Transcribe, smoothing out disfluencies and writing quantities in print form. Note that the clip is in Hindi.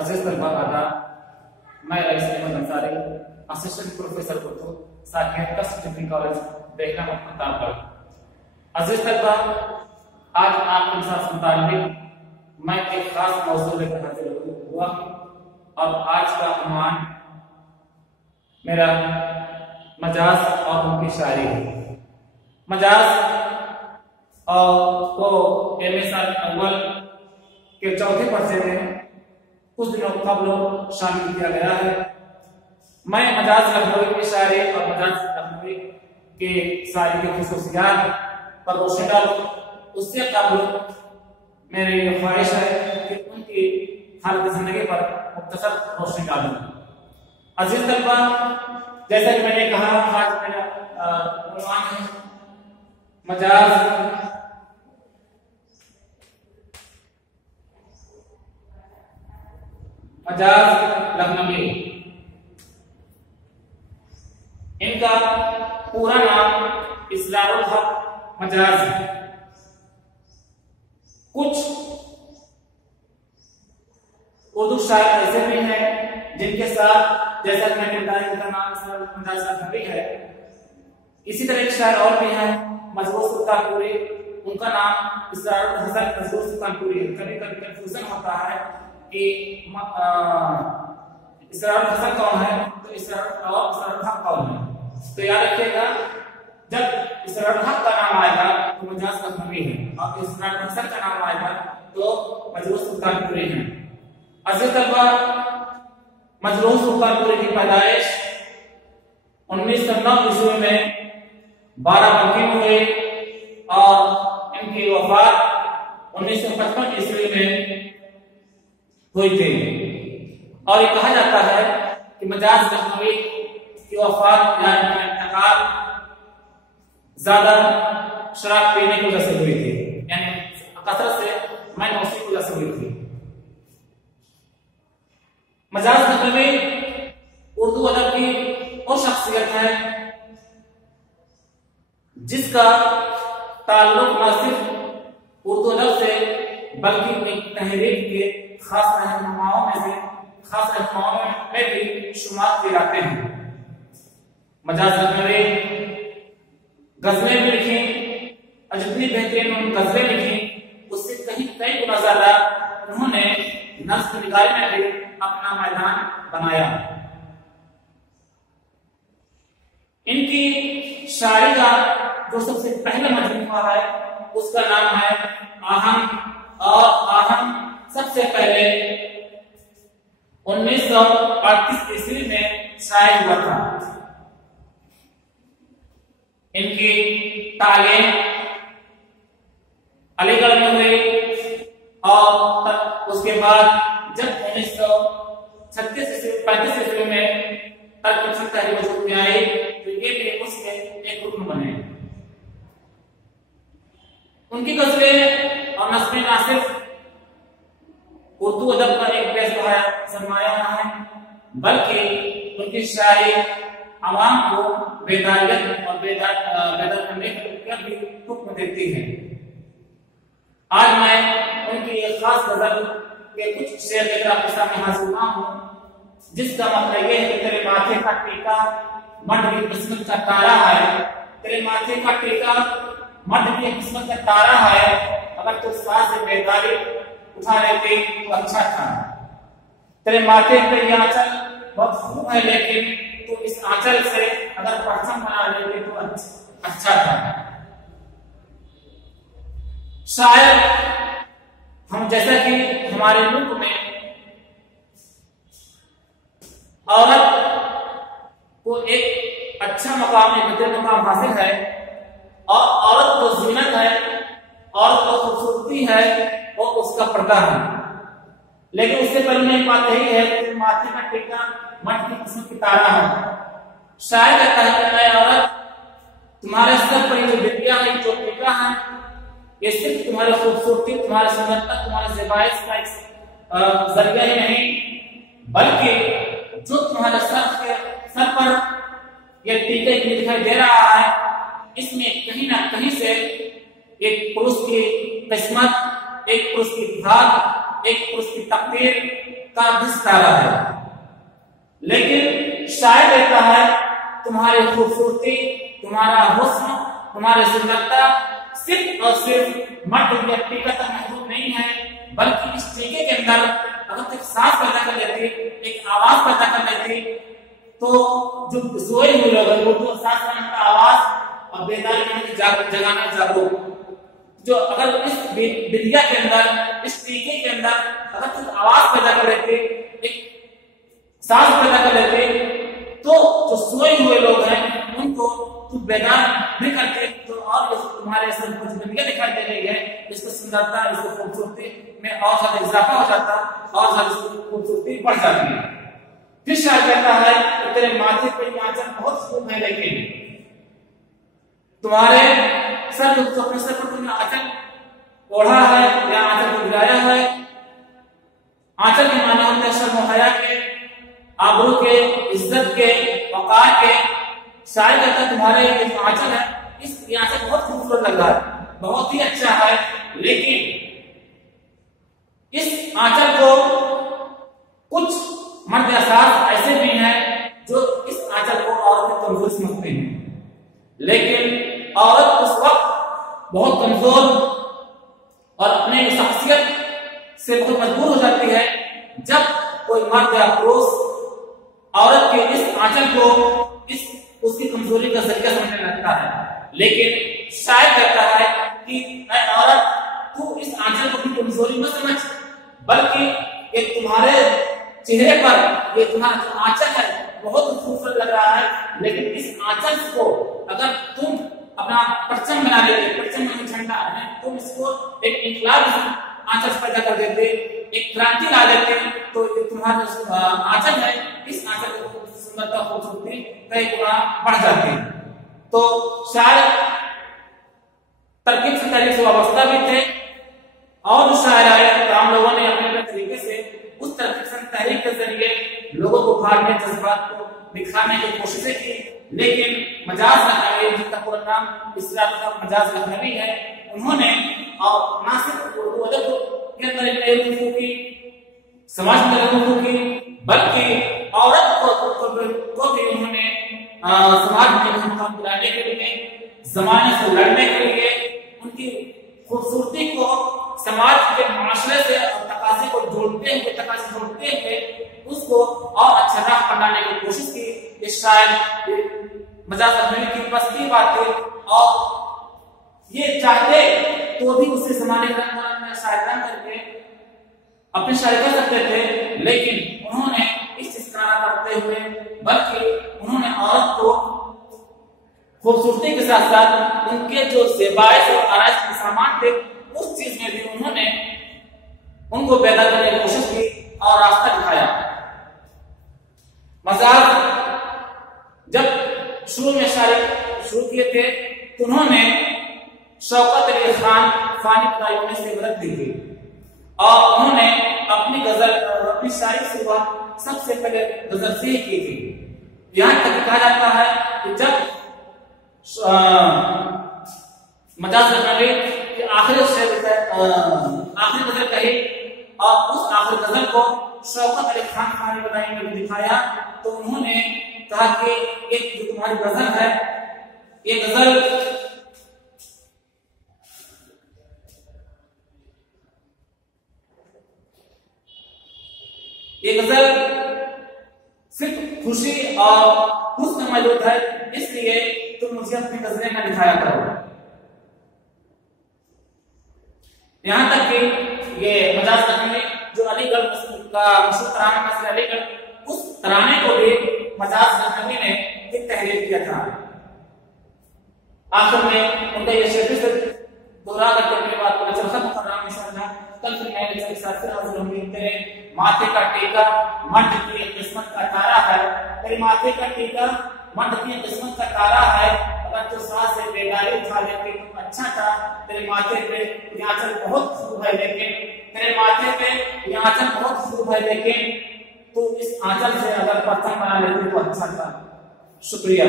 अजीज तलबा आदाब, मैं rice Ahmad Ansari, assistant professor Urdu Saqib कस्ट डिग्री कॉलेज देखना प्रतापगढ़। अजीज तलबा, आज आपके साथ मुताबिक मैं एक खास मौजूद लेकर हाजिर हुआ और आज का उन्वान मेरा मजाज और उनकी शायरी है। मजाज को साल अव्वल के चौथे पर्चे में कुछ दिनों कबल शामिल किया गया है। मैं मजाज लखनवी की शायरी और मजाज लखनवी के शायरी की खुसूसियात पर रोशनी डालूं। उससे कबल मेरी ये ख्वाहिश है कि उनकी हालत जिंदगी पर मुख्तसर रोशनी डालूं। अजीज तलबा, जैसा कि मैंने कहा, आज मेरा उन्वान है मजाज लखनवी। इनका पूरा नाम इसरारुल हक मजाज है। कुछ उर्दू शायर ऐसे भी हैं जिनके साथ, जैसा कि मैंने बताया, इनका नाम इसरारुल हक मजाज लखनवी है। इसी तरह एक शायर और भी हैं, मजबूर सुल्तानपुरी। उनका नाम इसरारुल हसन मजबूर सुल्तानपुरी है। कभी कभी कंफ्यूजन होता है कि इसरारुल हसन कौन है तो इसरारुल हक कौन है। तो याद रखिएगा, जब इसरारुल हक का नाम आएगा तो मजाज लखनवी है और इसरारुल हसन का नाम आएगा तो मजबूर सुल्तानपुरी है। अजीज तलबा, मजबूर सुल्तानपुरी की पैदाइश 1909 ईस्वी में 12 मई में हुई और इनकी वफात 1955 ईस्वी में हुई थी। और ये कहा जाता है कि मजाज लखनवी की वफात या इनका इंतकाल ज्यादा शराब पीने की वजह से हुई थी, यानी कसरत से मैनोसी की वजह से हुई थी। मजाज लखनवी उर्दू अदब की वो शख्सियत है जिसका ताल्लुक न सिर्फ उर्दू अदब से बल्कि एक तहरीक के खास रहनुमाओं में भी शुमार किए जाते हैं। मजाज लखनवी गजलें भी लिखी और जितनी बेहतरीन गजलें लिखी उससे कई गुना ज्यादा उन्होंने नज़्म निगारी में भी अपना मैदान बनाया। इनकी शायरी का जो सबसे पहला मजमूआ है उसका नाम है आहंग, और आहंग सबसे पहले 1938 ईस्वी में शायद हुआ था। इनकी तालीम अलीगढ़ में हुई और उसके बाद जब 1936-35 ईस्वी में तहरीक वजूद में आई तो ये भी उसके एक रुकन बने। उनकी गजलें और नज़्में ना सिर्फ उर्दू अदब का एक बेसहारा सरमाया है, बल्कि उनकी शायरी आवाम को बेदारियत और बेदार करने का भी हुक्म देती है। आज मैं उनकी एक खास गजल के कुछ शेर लेकर आपके सामने हाजिर हुआ हूं, जिसका मतलब यह है कि तेरे माथे का टीका मर्द की किस्मत का तारा है। तेरे माथे का टीका मर्द की किस्मत का तारा है। अगर तू सांस से बेदारी उठा लेते तो अच्छा था। तेरे माथे पे ये आंचल बहुत खूब है, लेकिन तो इस आंचल से अगर परचम बना लेते तो अच्छा था। शायद हम, जैसा कि हमारे मुल्क में औरत को एक अच्छा मकाम, एक बेहतर मकाम हासिल है और औरत को जीनत है, औरत को खूबसूरती है, वो उसका पर्दा है। लेकिन उससे पहले एक बात यही है कि माथे का टीका मर्द की किस्मत की तारा है। शायद कहता है कि औरत, तुम्हारे सर पर जो बिंदिया है, जो टीका है, ये सिर्फ तुम्हारी खूबसूरती, तुम्हारी सुंदरता, तुम्हारे ज़ेबाइश का एक जरिया ही नहीं, बल्कि जो तुम्हारे सर पर यह टीका दिखाई दे रहा है, इसमें कहीं ना कहीं से एक पुरुष की किस्मत, एक पुरुष की भाग, एक पुरुष की तकदीर का भी सितारा है, लेकिन शायर कहता है तुम्हारी खूबसूरती, तुम्हारा हुस्न, तुम्हारी सुंदरता सिर्फ और सिर्फ मर्द व्यक्ति का तक महदूद नहीं है, बल्कि इस टीके के अंदर अगर तो एक सांस पैदा कर लेती, एक आवाज पैदा कर लेती, तो जो सोए हुए लोग हैं वो तो सांस लेने का आवाज और बेदारी की जगाना जागरूक, जो अगर इस बिलिया के अंदर, इस टीके के अंदर अगर कुछ आवाज पैदा कर लेते, एक सांस पैदा कर लेते, तो जो सोए हुए लोग हैं उनको तुम बेदार नहीं करते, तो और तुम्हारे सर कुछ दुनिया दिखाई दे रही है, इसकी सुंदरता, इसकी खूबसूरती में और ज्यादा इजाफा हो जाता और ज्यादा खूबसूरती बढ़ जाती है। फिर शायद कहता है कि तेरे माथे पे आंचल बहुत खूब है, लेकिन तुम्हारे सर जो अपने सर पर तुमने आंचल ओढ़ा है या आंचल को गिराया है, आंचल के माने होते हैं शर्म हया के, आबरू के, इज्जत के, वकार के। शायद कहता है तुम्हारे ये जो आंचल है, इस आंचल बहुत खूबसूरत लग रहा है, बहुत ही अच्छा है, लेकिन इस आंचल को कुछ मर्द असार ऐसे भी हैं जो इस आंचल को औरत कमजोर समझते हैं, लेकिन औरत उस वक्त बहुत कमजोर और अपने शख्सियत से बहुत मजबूर हो जाती है जब कोई मर्द या पुरुष औरत के इस आंचल को इस उसकी कमजोरी का जरिया समझने लगता है। लेकिन शायद कहता है कि औरत तू इस आंचल को भी कमजोरी मत समझ, बल्कि ये तुम्हारे चेहरे पर ये तुम्हारा जो आंचल है बहुत खूबसूरत लग रहा है, लेकिन इस आंचल को अगर तुम अपना परचम बना लेते, परचम में झंडा है, तुम इसको एक इंकलाब आंचल पैदा कर देते, एक क्रांति ला देते, तो ये तुम्हारा जो आंचल है, इस आंचल की सुंदरता खूबसूरती कई गुना बढ़ जाती है। तो शायद तरकीब से तरीके से वाबस्ता भी थे, और जो शायर आए तो हम लोगों ने अपने अपने तरीके से उस तरकीब से तहरीक के जरिए लोगों को उभारने, जज्बात को दिखाने की कोशिशें की, लेकिन मजाज लखनवी, जिनका पूरा नाम इस्लाम का मजाज लखनवी है, उन्होंने और ना सिर्फ उर्दू अदब के अंदर एक की, समाज में की, बल्कि औरत को भी उन्होंने समाज में मुकाम दिलाने के लिए, जमाने से लड़ने के लिए, उनकी खूबसूरती को समाज के माशरे से तकाज़े को जोड़ते हुए उसको और अच्छा राह बनाने की कोशिश की। इस शायद मजाज लखनवी की बस की बात थी, और ये चाहते तो भी उसे जमाने का शायद करके अपने शायद कर सकते थे, लेकिन उन्होंने इस चीज का करते हुए, बल्कि उन्होंने औरत को खूबसूरती के साथ साथ उनके जो ज़ेबाइश और आराइश के सामान थे, उस चीज में भी उन्होंने उनको पैदा करने की कोशिश की और रास्ता दिखाया। मजाक जब शुरू में शायरी शुरू किए थे तो उन्होंने शौकत अली खान फानी से मदद दी थी, और उन्होंने अपनी गजल अपनी शायरी शुरुआत सबसे पहले गजल से ही की थी। यहां तक कहा जाता है कि जब मजाज लखनवी के आखिरी गजल कही और उस आखिरी गजल को शौकत अली खान फानी बनाई में दिखाया, तो उन्होंने कहा कि एक जो तुम्हारी गजल है, ये गजल सिर्फ खुशी और हुस्न मौजूद है, इसलिए तुम मुझे अपनी गजलें में दिखाया करो। यहां तक कि ये मजाज लखनवी जो अलीगढ़ का मशहूर तराना का अलीगढ़, उस तराने को भी मजाज लखनवी ने एक तहरीर किया था। आखिर में उनका ये शेर से दोहरा करके अपनी बात को खत्म कर रहा हूं इंशाअल्लाह। कल फिर नए लेक्चर के साथ फिर हाजिर होंगे। तेरे माथे का टीका मर्द की किस्मत का तारा है, तेरे माथे का टीका मर्द की किस्मत का तारा है, अगर तो सांस से बेदारी उठा लेती तो अच्छा था। तेरे माथे पे ये आंचल बहुत खूब है, लेकिन तेरे माथे पे ये आंचल बहुत खूब है, लेकिन तू इस आंचल से अगर परचम बना लेती तो अच्छा था। शुक्रिया।